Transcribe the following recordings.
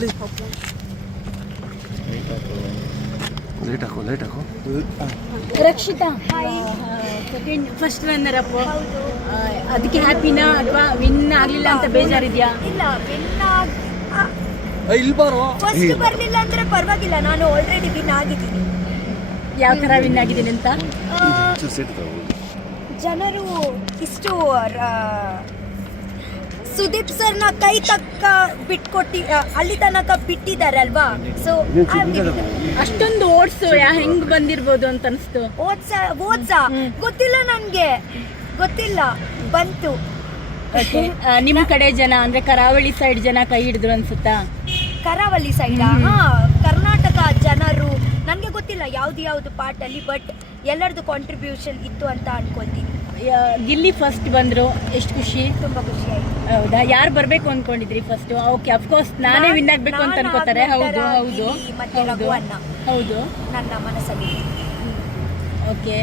Light ಹಾಕು Rakshita second first runner up ಅದಕ್ಕೆ ಹ್ಯಾಪಿನಾ ಅಥವಾ ವಿನ್ ಆಗ್ಲಿಲ್ಲ ಅಂತ ಬೇಜಾರಿದ್ಯಾ? ಇಲ್ಲ, ಫಸ್ಟ್ ಬರ್ಲಿಲ್ಲ ಅಂದ್ರೆ ಪರವಾಗಿಲ್ಲ, ನಾನು ಆಲ್ರೆಡಿ ವಿನ್ ಆಗಿದ್ದೀನಿ. ಯಾವ ತರ ವಿನ್ ಆಗಿದ್ದೀನಿ ಅಂತ ಜನರು ಇಷ್ಟು ಸುದೀಪ್ ಸರ್ನ ಕೈ ತಕ್ಕ ಬಿಟ್ಕೊಟ್ಟಿ ಅಲ್ಲಿ ತನಕ ಬಿಟ್ಟಿದ್ದಾರೆ ಅಲ್ವಾ. ಸೊ ಅಷ್ಟೊಂದು ಓಟ್ಸು ಹೆಂಗ್ ಬಂದಿರ್ಬೋದು ಅಂತ ಅನಿಸ್ತು. ಓದ್ಸಾ ಗೊತ್ತಿಲ್ಲ, ನನ್ಗೆ ಗೊತ್ತಿಲ್ಲ, ಬಂತು. ನಿಮ್ ಕಡೆ ಜನ ಅಂದ್ರೆ ಕರಾವಳಿ ಸೈಡ್ ಜನ ಕೈ ಹಿಡಿದ್ರು ಅನ್ಸುತ್ತಾ? ಕರಾವಳಿ ಸೈಡ್ ಕರ್ನಾಟಕ ಜನರು ನನಗೆ ಗೊತ್ತಿಲ್ಲ ಯಾವ್ದು ಪಾರ್ಟ್ ಅಲ್ಲಿ, ಬಟ್ ಎಲ್ಲರದು ಕಾಂಟ್ರಿಬ್ಯೂಷನ್ ಇತ್ತು ಅಂತ ಅನ್ಕೊಳ್ತೀನಿ. ಗಿಲ್ಲಿ ಫಸ್ಟ್ ಬಂದ್ರು, ಎಷ್ಟು ಖುಷಿ, ತುಂಬಾ ಖುಷಿ ಆಯ್ತು. ಹೌದಾ? ಯಾರು ಬರ್ಬೇಕು ಅನ್ಕೊಂಡಿದ್ರಿ ಫಸ್ಟ್? ಓಕೆ, ಅಫ್ಕೋರ್ಸ್ ನಾನೇ ವಿನ್ ಆಗ್ಬೇಕು ಅಂತ ಅನ್ಕೋತಾರೆ. ಹೌದು ಹೌದು ಮತ್ತೆ ರಘು ಅಣ್ಣ ಹೌದು ನನ್ನ ಮನಸ್ಸಲ್ಲಿ. ಓಕೆ,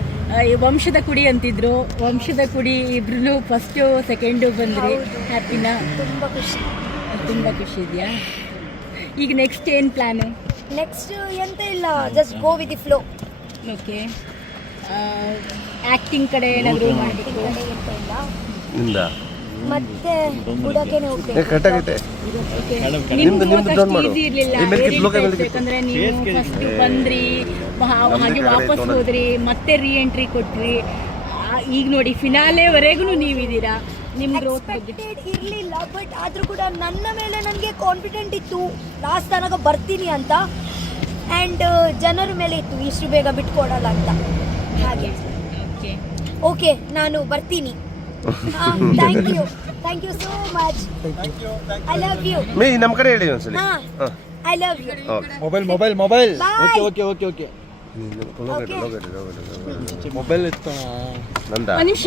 ವಂಶದ ಕುಡಿ ಅಂತಿದ್ರು, ವಂಶದ ಕುಡಿ ಇಬ್ರು ಫಸ್ಟ್ ಸೆಕೆಂಡು ಬಂದ್ರಿ. ಹ್ಯಾಪಿನಾ? ತುಂಬಾ ಖುಷಿ, ತುಂಬಾ ಖುಷಿ ಇದೆಯಾ? ಈಗ ನೆಕ್ಸ್ಟ್ ಏನ್ ಪ್ಲಾನು? ನೆಕ್ಸ್ಟ್ ಎಂತ ಇಲ್ಲ, just go with the flow. Okay, acting ಕಡೆ ಏನಾದರೂ ಮಾಡಬೇಕು? ಎಂತ ಇಲ್ಲ, ನಿಂದ ಮತ್ತೆ ಬುಡಕೆನೆ ಹೋಗ್ಬೇಕು. ಕಟ್ಟಾಗೈತೆ. ಓಕೆ, ನಿಮ್ದು ಡೌನ್ ಮಾಡು. ಈಸಿ ಇರಲಿಲ್ಲ ಯಾಕಂದ್ರೆ ನೀವು ಫಸ್ಟ್ ಬಂದ್ರಿ, ಹಾಗೆ ವಾಪಸ್ ಹೋದ್ರಿ, ಮತ್ತೆ ರೀ ಎಂಟ್ರಿ ಕೊಟ್ರಿ. ಈಗ ನೋಡಿ ಫಿನಾಲೆವರೆಗೂ ನೀವಿದ್ದೀರಾ. ನಿಮ್ ಗ್ರೋತ್ ಎಕ್ಸ್ಪೆಕ್ಟೆಡ್ ಇರಲಿಲ್ಲ, ಬಟ್ ಆದ್ರೂ ಕೂಡ ನನ್ನ ಮೇಲೆ ನನಗೆ ಕಾನ್ಫಿಡೆಂಟ್ ಇತ್ತು ಲಾಸ್ಟ್ ತನಕ ಬರ್ತೀನಿ ಅಂತ. ಆ್ಯಂಡ್ ಜನರ ಮೇಲೆ ಇತ್ತು ಇಷ್ಟು ಬೇಗ ಬಿಟ್ಕೊಡಲ್ಲ ಅಂತ. ಹಾಗೆ ಓಕೆ, ನಾನು ಬರ್ತೀನಿ. Thank you so much. I love you. ಮೇ ನಮ್ಮ ಕಡೆ ಹೇಳಿ ಒಂದ್ಸಲಿ. I love you. Mobile okay mobile ಇತ್ತು ನಂದ ನಿಮಿಷ.